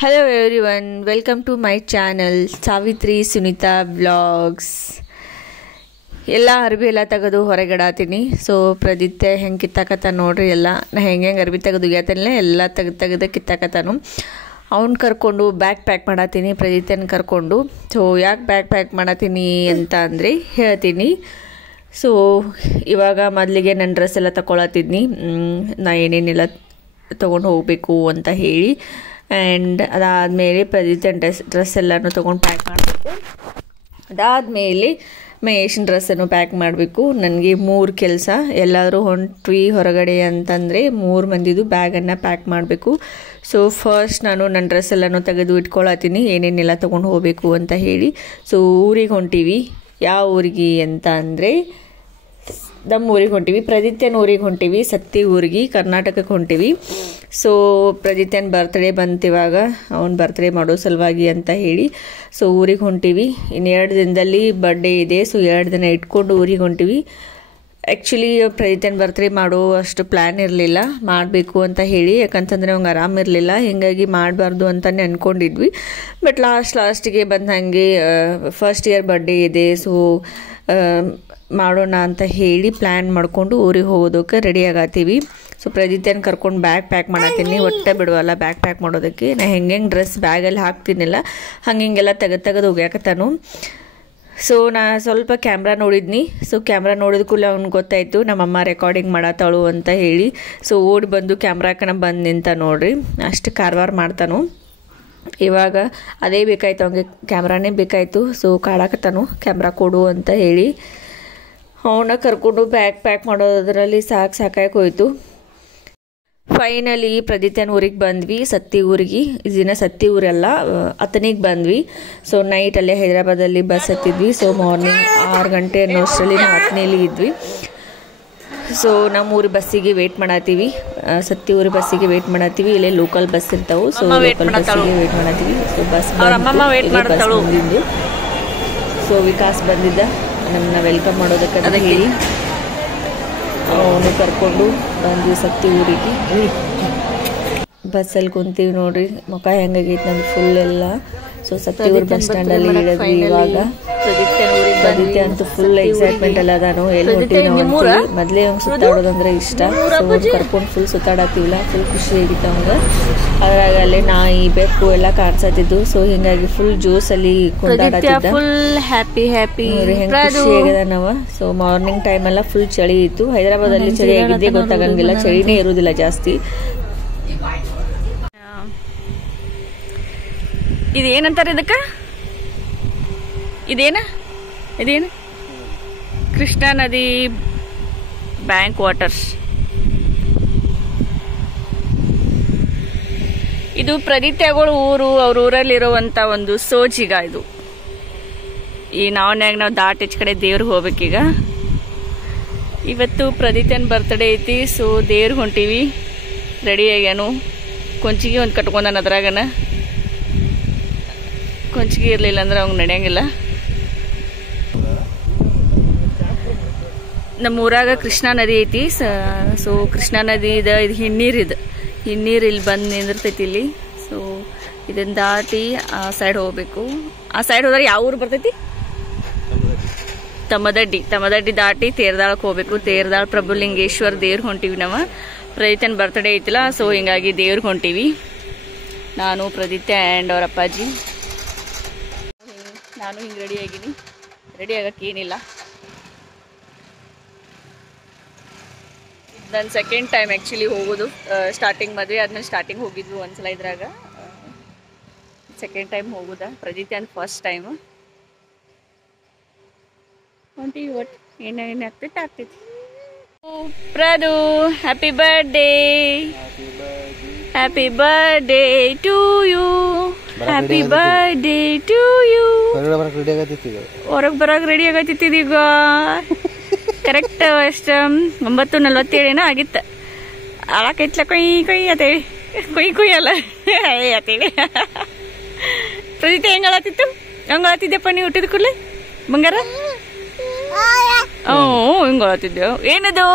Hello everyone, welcome to my channel Savitri Sunita Vlogs. ಎಲ್ಲ ಅರ್ಬಿ ಎಲ್ಲ ತೆಗೆದು ಹೊರಗಡಾತೀನಿ. ಸೊ ಪ್ರದಿತ್ಯ ಹೆಂಗೆ ಕಿತ್ತಾಕತ್ತ ನೋಡ್ರಿ. ಎಲ್ಲ ನಾ ಹೆಂಗೆ ಅರ್ಬಿ ತೆಗೆದು ಒಗ್ಯಾತನಲ್ಲ ಎಲ್ಲ ತೆಗೆದು ಕಿತ್ತಾಕತ್ತಾನು. ಅವ್ನು ಕರ್ಕೊಂಡು ಬ್ಯಾಗ್ ಪ್ಯಾಕ್ ಮಾಡತ್ತೀನಿ, ಪ್ರದಿತ್ಯನ ಕರ್ಕೊಂಡು. ಸೊ ಯಾಕೆ ಬ್ಯಾಗ್ ಪ್ಯಾಕ್ ಮಾಡತ್ತೀನಿ ಅಂತ ಅಂದರೆ ಹೇಳ್ತೀನಿ. ಸೊ ಇವಾಗ ಮೊದಲಿಗೆ ನನ್ನ ಡ್ರೆಸ್ ಎಲ್ಲ ತಗೊಳತ್ತಿದ್ನಿ, ನಾ ಏನೇನೆಲ್ಲ ತೊಗೊಂಡು ಹೋಗಬೇಕು ಅಂತ ಹೇಳಿ. ಆ್ಯಂಡ್ ಅದಾದಮೇಲೆ ಪ್ರದಿತ್ಯನ ಡ್ರೆಸ್ ಎಲ್ಲನೂ ತೊಗೊಂಡು ಪ್ಯಾಕ್ ಮಾಡಬೇಕು. ಅದಾದಮೇಲೆ ಮಹೇಶನ ಡ್ರೆಸ್ಸನ್ನು ಪ್ಯಾಕ್ ಮಾಡಬೇಕು. ನನಗೆ 3 ಕೆಲಸ. ಎಲ್ಲಾದರೂ ಹೊಂಟ್ವಿ ಹೊರಗಡೆ ಅಂತಂದರೆ 3 ಮಂದಿದು ಬ್ಯಾಗನ್ನು ಪ್ಯಾಕ್ ಮಾಡಬೇಕು. ಸೊ ಫಸ್ಟ್ ನಾನು ನನ್ನ ಡ್ರೆಸ್ ಎಲ್ಲನೂ ತೆಗೆದು ಇಟ್ಕೊಳತ್ತೀನಿ, ಏನೇನೆಲ್ಲ ತೊಗೊಂಡು ಹೋಗಬೇಕು ಅಂತ ಹೇಳಿ. ಸೊ ಊರಿಗೆ ಹೊಂಟೀವಿ. ಯಾವ ಊರಿಗೆ ಅಂತ ಅಂದರೆ ನಮ್ಮ ಊರಿಗೆ ಹೊಂಟೀವಿ, ಪ್ರದಿತ್ಯನ ಊರಿಗೆ ಹೊಂಟೀವಿ, ಸತ್ತಿ ಊರಿಗೆ, ಕರ್ನಾಟಕಕ್ಕೆ ಹೊಂಟೀವಿ. ಸೊ ಪ್ರದಿತ್ಯನ ಬರ್ತ್ಡೇ ಬಂತಿವಾಗ, ಅವ್ನ ಬರ್ತ್ಡೇ ಮಾಡೋ ಸಲುವಾಗಿ ಅಂತ ಹೇಳಿ ಸೊ ಊರಿಗೆ ಹೊಂಟೀವಿ. ಇನ್ನು 2 ದಿನದಲ್ಲಿ ಬರ್ಡೇ ಇದೆ. ಸೊ 2 ದಿನ ಇಟ್ಕೊಂಡು ಊರಿಗೆ ಹೊಂಟೀವಿ. ಆ್ಯಕ್ಚುಲಿ ಪ್ರದಿತ್ಯನ ಬರ್ತ್ಡೇ ಮಾಡೋ ಅಷ್ಟು ಪ್ಲ್ಯಾನ್ ಇರಲಿಲ್ಲ, ಮಾಡಬೇಕು ಅಂತ ಹೇಳಿ. ಯಾಕಂತಂದರೆ ಅವ್ನಿಗೆ ಆರಾಮಿರಲಿಲ್ಲ, ಹೀಗಾಗಿ ಮಾಡಬಾರ್ದು ಅಂತಲೇ ಅಂದ್ಕೊಂಡಿದ್ವಿ. ಬಟ್ ಲಾಸ್ಟಿಗೆ ಬಂದ ಹಾಗೆ ಫಸ್ಟ್ ಇಯರ್ ಬರ್ಡೇ ಇದೆ, ಸೊ ಮಾಡೋಣ ಅಂತ ಹೇಳಿ ಪ್ಲ್ಯಾನ್ ಮಾಡಿಕೊಂಡು ಊರಿಗೆ ಹೋಗೋದಕ್ಕೆ ರೆಡಿ ಆಗತ್ತೀವಿ. ಸೊ ಪ್ರದಿತ್ಯನ ಕರ್ಕೊಂಡು ಬ್ಯಾಗ್ ಪ್ಯಾಕ್ ಮಾಡತ್ತೀನಿ, ಒಟ್ಟೆ ಬಿಡುವಲ್ಲ ಬ್ಯಾಗ್ ಪ್ಯಾಕ್ ಮಾಡೋದಕ್ಕೆ. ನಾ ಹೆಂಗೆ ಡ್ರೆಸ್ ಬ್ಯಾಗಲ್ಲಿ ಹಾಕ್ತೀನಿಲ್ಲ ಹಂಗೆಲ್ಲ ತೆಗೆದು ಹೋಗ್ಯಾಕತ್ತಾನು. ಸೊ ನಾ ಸ್ವಲ್ಪ ಕ್ಯಾಮ್ರಾ ನೋಡಿದ್ನಿ. ಸೊ ಕ್ಯಾಮ್ರಾ ನೋಡಿದ ಕೂಡಲೇ ಅವ್ನಿಗೆ ಗೊತ್ತಾಯಿತು ನಮ್ಮಮ್ಮ ರೆಕಾರ್ಡಿಂಗ್ ಮಾಡತ್ತಾಳು ಅಂತ ಹೇಳಿ. ಸೊ ಓಡಿ ಬಂದು ಕ್ಯಾಮ್ರಾಕನ ಬಂದು ನಿಂತ ನೋಡ್ರಿ, ಅಷ್ಟು ಕಾರವಾರ ಮಾಡ್ತಾನು. ಇವಾಗ ಅದೇ ಬೇಕಾಯ್ತು, ಅವ್ನಿಗೆ ಕ್ಯಾಮ್ರಾನೇ ಬೇಕಾಯಿತು. ಸೊ ಕಾಡಾಕತ್ತಾನು ಕ್ಯಾಮ್ರಾ ಕೊಡು ಅಂತ ಹೇಳಿ. ಅವನ್ನ ಕರ್ಕೊಂಡು ಬ್ಯಾಗ್ ಪ್ಯಾಕ್ ಮಾಡೋದ್ರಲ್ಲಿ ಸಾಕಾಗಿ ಹೋಯ್ತು. ಫೈನಲಿ ಪ್ರದಿತ್ಯನ ಊರಿಗೆ ಬಂದ್ವಿ, ಸತ್ತಿ ಊರಿಗೆ. ದಿನ ಸತ್ತಿ ಊರೆಲ್ಲ ಅತನಿಗೆ ಬಂದ್ವಿ. ಸೊ ನೈಟ್ ಅಲ್ಲೇ ಹೈದರಾಬಾದಲ್ಲಿ ಬಸ್ ಹತ್ತಿದ್ವಿ. ಸೊ ಮಾರ್ನಿಂಗ್ 6 ಗಂಟೆ ಅನ್ನೋಷ್ಟರಲ್ಲಿ ನಾವು ಅತನೇಲಿ ಇದ್ವಿ. ಸೊ ನಮ್ಮ ಊರಿ ಬಸ್ಸಿಗೆ ವೇಟ್ ಮಾಡತ್ತೀವಿ, ಸತ್ತಿ ಊರಿ ಬಸ್ಸಿಗೆ ವೇಟ್ ಮಾಡತ್ತೀವಿ. ಇಲ್ಲೇ ಲೋಕಲ್ ಬಸ್ ಇರ್ತಾವೆ, ಸೊ ಲೋಕಲ್ ಬಸ್ಸಿಗೆ ವೇಟ್ ಮಾಡತ್ತೀವಿ. ಸೊ ಬಸ್ ಬಂದಿದ್ದು. ಸೊ ವಿಕಾಸ್ ಬಂದಿದ್ದ ನಮ್ಮನ್ನ ವೆಲ್ಕಮ್ ಮಾಡೋದಕ್ಕೆ ಅಂತ ಹೇಳಿ ಅವನು ಕರ್ಕೊಂಡು ಬಂದ್ವಿ ಸತ್ತಿ ಊರಿಗೆ. ಬಸ್ಸಲ್ಲಿ ಕುಂತೀವಿ ನೋಡ್ರಿ, ಮುಖ ಹೆಂಗಾಗೈತೆ ನಮ್ಗೆ ಫುಲ್ ಎಲ್ಲ. ಸೊ ಸತ್ತಿ ಊರು ಬಸ್ ಸ್ಟ್ಯಾಂಡಲ್ಲಿ ಇಳಿದ್ವಿ. ಇವಾಗ ಪ್ರದಿತ್ಯ ಅಂತೂ ಫುಲ್ ಎಕ್ಸೈಟ್ಮೆಂಟ್ ಎಲ್ಲ ಅದಾನು. ಎಲ್ಲಿ ಹೊಂಟಿವಿ ನಾವು ಅಂತೀವಿ. ಮೊದಲೇ ಅವ್ನು ಸುತ್ತಾಡೋದಂದ್ರೆ ಇಷ್ಟ. ಸೊ ಕರ್ಕೊಂಡು ಫುಲ್ ಸುತ್ತಾಡತ್ತೀವಿಲ್ಲ, ಫುಲ್ ಖುಷಿ ಆಗಿತ್ತು ಅವ್ನಿಗೆ. ಅದ್ರಾಗ ಅಲ್ಲೇ ನಾಯಿ ಬೆಕ್ಕು ಎಲ್ಲ ಕಾಣಿಸತ್ತಿದ್ದು. ಸೊ ಹಿಂಗಾಗಿ ಫುಲ್ ಜ್ಯೂಸಲ್ಲಿ ಕೊಂಡಾಡತ್ತಿದ್ದ. ಹೆಂಗೆ ಖುಷಿ ಆಗ್ಯದ ನಾವು. ಸೊ ಮಾರ್ನಿಂಗ್ ಟೈಮ್ ಎಲ್ಲ ಫುಲ್ ಚಳಿ ಇತ್ತು. ಹೈದರಾಬಾದಲ್ಲಿ ಚಳಿ ಆಗಿದ್ದೇ ಗೊತ್ತಾಗಂಗಿಲ್ಲ, ಚಳಿನೇ ಇರೋದಿಲ್ಲ ಜಾಸ್ತಿ. ಇದೇನಂತಾರೆ ಇದಕ್ಕೆ? ಇದೇನು ಕೃಷ್ಣಾ ನದಿ ಬ್ಯಾಂಕ್ ವಾಟರ್ಸ್. ಇದು ಪ್ರದಿತ್ಯಗಳು ಊರು, ಅವ್ರ ಊರಲ್ಲಿರುವಂತ ಒಂದು ಸೋಜಿಗ ಇದು. ಈ ನಾವನ್ಯಾಗ ನಾವು ದಾಟ್ ಕಡೆ ದೇವ್ರಿಗೆ ಹೋಗ್ಬೇಕೀಗ. ಇವತ್ತು ಪ್ರದಿತ್ಯನ ಬರ್ತ್ಡೇ ಐತಿ. ಸೊ ದೇವ್ರಿಗೆ ಹೊಂಟೀವಿ, ರೆಡಿ ಆಗ್ಯಾನು. ಕೊಂಚಿಗೆ ಒಂದು ಕಟ್ಕೊಂಡಾನ, ಅದ್ರಾಗನ ಕೊಂಚಿಗೆ ಇರಲಿಲ್ಲ ಅಂದ್ರೆ ಅವ್ನು ನಡೆಯಂಗಿಲ್ಲ. ನಮ್ಮ ಊರಾಗ ಕೃಷ್ಣಾ ನದಿ ಐತಿ. ಸೊ ಕೃಷ್ಣಾ ನದಿ ಇದು ಹಿನ್ನೀರು ಇಲ್ಲಿ ಬಂದು ನಿಂದಿರ್ತೈತಿ ಇಲ್ಲಿ. ಸೊ ಇದನ್ನ ದಾಟಿ ಆ ಸೈಡ್ ಹೋಗ್ಬೇಕು. ಆ ಸೈಡ್ ಹೋದ್ರೆ ಯಾವ ಊರು ಬರ್ತೈತಿ? ತಮ್ಮದಡ್ಡಿ ದಾಟಿ ತೇರ್ದಾಳಕ್ಕೆ ಹೋಗ್ಬೇಕು. ತೇರ್ದಾಳ ಪ್ರಭುಲಿಂಗೇಶ್ವರ ದೇವ್ರಿಗೆ ಹೊಂಟೀವಿ ನಾವು. ಪ್ರದಿತ್ಯನ ಬರ್ತ್ಡೇ ಐತಿಲ್ಲ, ಸೊ ಹಿಂಗಾಗಿ ದೇವ್ರಿಗೆ ಹೊಂಟೀವಿ. ನಾನು, ಪ್ರದಿತ್ಯ ಆ್ಯಂಡ್ ಅವ್ರ ಅಪ್ಪಾಜಿ. ನಾನು ಹಿಂಗೆ ರೆಡಿ ಆಗಿನಿ. ರೆಡಿ ಆಗಕ್ಕೆ ಏನಿಲ್ಲ. ನನ್ನ ಸೆಕೆಂಡ್ ಟೈಮ್ ಆ್ಯಕ್ಚುಲಿ ಹೋಗೋದು. ಸ್ಟಾರ್ಟಿಂಗ್ ಮದುವೆ ಆದ್ಮೇಲೆ ಸ್ಟಾರ್ಟಿಂಗ್ ಹೋಗಿದ್ವಿ ಒಂದ್ಸಲ, ಇದ್ರಾಗ ಸೆಕೆಂಡ್ ಟೈಮ್ ಹೋಗೋದ. ಪ್ರದಿತ್ಯನ ಫಸ್ಟ್ ಟೈಮ್ ಹೊಂಟೀವಿ. ಒಟ್ಟು ಏನೇನು ಆಗ್ತೈತಿ. Pradu happy birthday, happy birthday to you, happy birthday to you. ಹೊರಗೆ ಬರೋಕೆ ರೆಡಿ ಆಗತ್ತಿತ್ತು. ಈಗ ಕರೆಕ್ಟ್ ಎಷ್ಟು 9:47 ಆಗಿತ್ತು. ಅಳಕೈತ್ಲ ಕೊಯ್ ಅಂತೇಳಿ, ಕೊಯ್ ಅಲ್ಲ ಅಂತೇಳಿ. ಪ್ರದಿತ್ಯ ಹೆಂಗೆ ಅಳತ್ತಿದ್ದೆಪ್ಪ ನೀವು ಹುಟ್ಟಿದ ಕೂಡಲೇ ಬಂಗಾರ? ಹಿಂಗೆ ಅಳತ್ತಿದ್ದೆವು. ಏನದು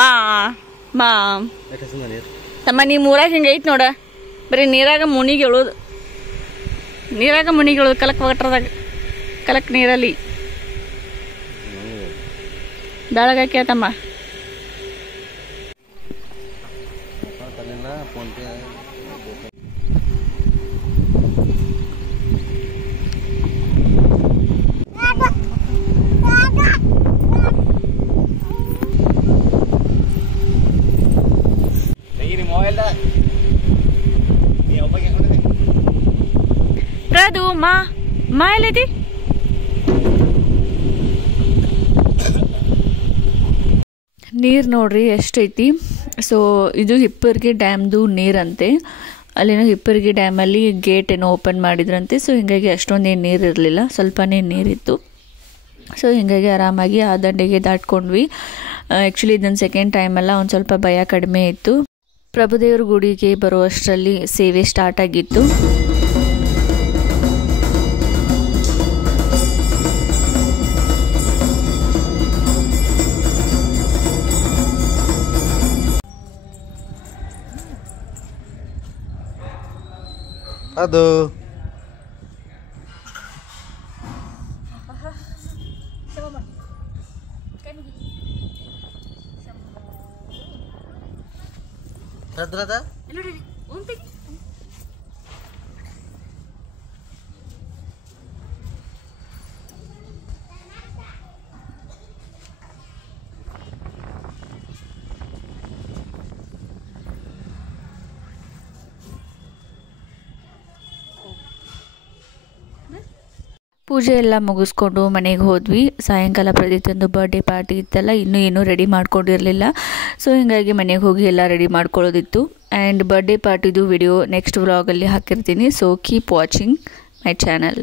ಮಾ ತಮ್ಮ ನಿಮ್ಮ ಊರಾಗ ಹಿಂಗೆ ಐತ್ ನೋಡ. ಬರೀ ನೀರಾಗ ಮುನಿಗೆಳೋದು ಕಲಕ್ ವಾಟ್ರದಾಗ ಕಲಕ್ ನೀರಲ್ಲಿ ಬೆಳಗಾಕ್ಯಾತಮ್ಮ. ಪ್ರದು ಮಾ ಎಲ್ಲೈತಿ? ನೀರು ನೋಡ್ರಿ ಎಷ್ಟೈತಿ. ಸೊ ಇದು ಹಿಪ್ಪರ್ಗಿ ಡ್ಯಾಮ್ದು ನೀರಂತೆ. ಅಲ್ಲಿನೋ ಹಿಪ್ಪರ್ಗಿ ಡ್ಯಾಮಲ್ಲಿ ಗೇಟ್ ಏನೋ ಓಪನ್ ಮಾಡಿದ್ರಂತೆ. ಸೊ ಹೀಗಾಗಿ ಅಷ್ಟೊಂದೇನು ನೀರು ಇರಲಿಲ್ಲ, ಸ್ವಲ್ಪನೇ ನೀರಿತ್ತು. ಸೊ ಹೀಗಾಗಿ ಆರಾಮಾಗಿ ಆ ದಂಡೆಗೆ ದಾಟ್ಕೊಂಡ್ವಿ. ಆ್ಯಕ್ಚುಲಿ ಇದನ್ನು ಸೆಕೆಂಡ್ ಟೈಮೆಲ್ಲ ಒಂದು ಸ್ವಲ್ಪ ಭಯ ಕಡಿಮೆ ಇತ್ತು. ಪ್ರಭುದೇವ್ರ ಗುಡಿಗೆ ಬರುವಷ್ಟರಲ್ಲಿ ಸೇವೆ ಸ್ಟಾರ್ಟ್ ಆಗಿತ್ತು. ಅದು ಪೂಜೆ ಎಲ್ಲ ಮುಗಿಸ್ಕೊಂಡು ಮನೆಗೆ ಹೋದ್ವಿ. ಸಾಯಂಕಾಲ ಪ್ರದೀಪ್ತಂದು ಬರ್ಡೇ ಪಾರ್ಟಿ ಇತ್ತಲ್ಲ, ಇನ್ನೂ ಏನೂ ರೆಡಿ ಮಾಡ್ಕೊಂಡಿರಲಿಲ್ಲ. ಸೊ ಹೀಗಾಗಿ ಮನೆಗೆ ಹೋಗಿ ಎಲ್ಲ ರೆಡಿ ಮಾಡ್ಕೊಳ್ಳೋದಿತ್ತು. ಆ್ಯಂಡ್ ಬರ್ಡೇ ಪಾರ್ಟಿದು ವಿಡಿಯೋ ನೆಕ್ಸ್ಟ್ ವ್ಲಾಗಲ್ಲಿ ಹಾಕಿರ್ತೀನಿ. So keep watching my channel.